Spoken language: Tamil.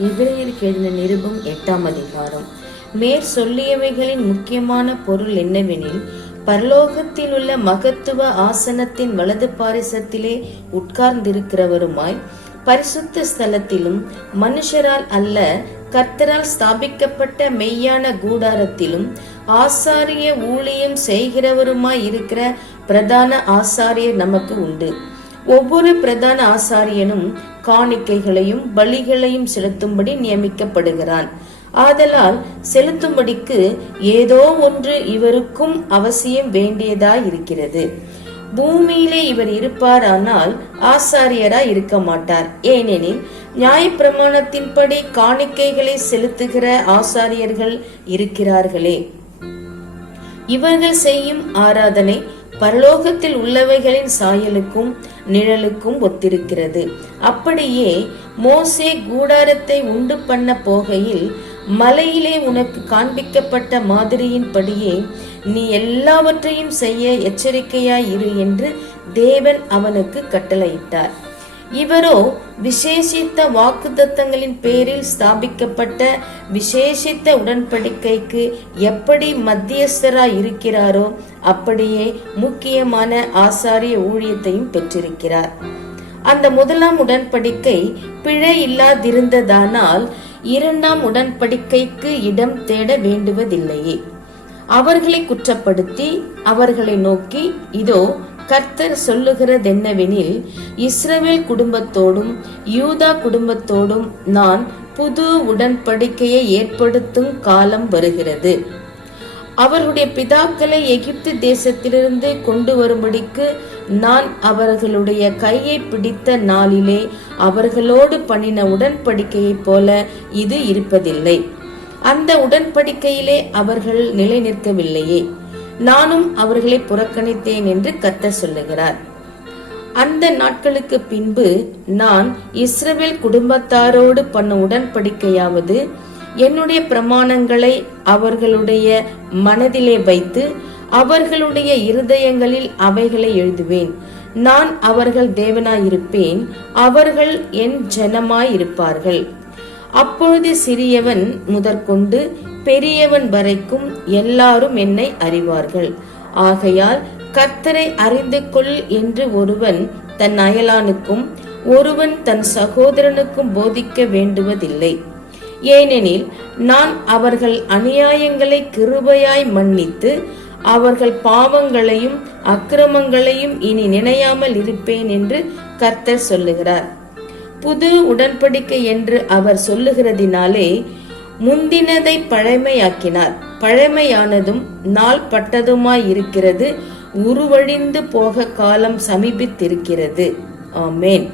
இவரையருக்கு எழுந்த நிருபம் எட்டாம் அதிகாரம். மேற் சொல்லியவைகளின் முக்கியமான பொருள் என்னவெனில் பரலோகத்தில் உள்ள மகத்துவ ஆசனத்தின் வலது பாரிசத்திலே உட்கார்ந்திருக்கிறவருமாய் பரிசுத்த ஸ்தலத்திலும் மனுஷரால் அல்ல கர்த்தரால் ஸ்தாபிக்கப்பட்ட மெய்யான கூடாரத்திலும் ஆசாரிய ஊழியம் செய்கிறவருமாய் இருக்கிற பிரதான ஆசாரியர் நமக்கு உண்டு. ஒவ்வொரு பிரதான ஆசாரியனும் காணிக்கைகளையும் பலிகளையும் செலுத்தும்படி நியமிக்கப்படுகிறான். ஆதலால் செலுத்தும்படிக்கு ஏதோ ஒன்று இவருக்கும் அவசியம் வேண்டியதாய் இருக்கிறது பூமியிலே இவர் இருப்பாரானால் ஆசாரியரா இருக்க மாட்டார். ஏனெனில் நியாயப்பிரமாணத்தின்படி காணிக்கைகளை செலுத்துகிற ஆசாரியர்கள் இருக்கிறார்களே. இவர்கள் செய்யும் ஆராதனை பரலோகத்தில் உள்ளவைகளின் சாயலுக்கும் நிழலுக்கும் ஒத்திருக்கிறது. அப்படியே மோசே கூடாரத்தை உண்டு பண்ண போகையில் மலையிலே உனக்கு காண்பிக்கப்பட்ட மாதிரியின்படியே நீ எல்லாவற்றையும் செய்ய எச்சரிக்கையாய் இரு என்று தேவன் அவனுக்கு கட்டளையிட்டார். இவரோ விசேஷித்த வாக்குத்தத்தங்களின் பேரில் ஸ்தாபிக்கப்பட்ட விசேஷித்த உடன்படிக்கைக்கு எப்படி மத்தியஸ்தராய் இருக்கிறாரோ அப்படியே முக்கியமான ஆசாரிய ஊழியத்தையும் பெற்றிருக்கிறார். அந்த முதலாம் உடன்படிக்கை பிழை இல்லாதிருந்ததானால் இரண்டாம் உடன்படிக்கைக்கு இடம் தேட வேண்டுவதில்லையே. அவர்களை குற்றப்படுத்தி அவர்களை நோக்கி இதோ கர்த்தர் சொல்லுகிறதென்னவெனில் இஸ்ரவேல் குடும்பத்தோடும் யூதா குடும்பத்தோடும் நான் புது உடன்படிக்கையை ஏற்படுத்தும் காலம் வருகிறது. அவர்களுடைய பிதாக்களை எகிப்து தேசத்திலிருந்து கொண்டு வரும்படிக்கு நான் அவர்களுடைய கையை பிடித்த நாளிலே அவர்களோடு பண்ணின உடன்படிக்கையைப் போல இது இருப்பதில்லை. அந்த உடன்படிக்கையிலே அவர்கள் நிலை நிற்கவில்லையே நானும் அவர்களை புறக்கணித்தேன் என்று கத்த சொல்லுகிறார். அந்த நாட்களுக்கு பின்பு நான் இஸ்ரவேல் குடும்பத்தாரோடு பண்ண உடன்படிக்கையாவது என்னுடைய பிரமாணங்களை அவர்களுடைய மனதிலே வைத்து அவர்களுடைய இருதயங்களில் அவைகளை எழுதுவேன். நான் அவர்கள் தேவனாயிருப்பேன் அவர்கள் என் ஜனமாயிருப்பார்கள். அப்பொழுது சிறியவன் முதற்கொண்டு பெரியவன் வரைக்கும் எல்லாரும் என்னை அறிவார்கள். ஆகையால் கர்த்தரை அறிந்து கொள் என்று ஒருவன் தன் அயலானுக்கும் ஒருவன் தன் சகோதரனுக்கும் போதிக்க வேண்டுவதில்லை. ஏனெனில் நான் அவர்கள் அநியாயங்களை கிருபையாய் மன்னித்து அவர்கள் பாவங்களையும் அக்கிரமங்களையும் இனி நினையாமல் இருப்பேன் என்று கர்த்தர் சொல்லுகிறார். புது உடன்படிக்கை என்று அவர் சொல்லுகிறதினாலே முந்தினதை பழமையாக்கினார். பழமையானதும் நாள் பட்டதுமாய் இருக்கிறது உருவழிந்து போக காலம் சமீபித்திருக்கிறது. ஆமேன்.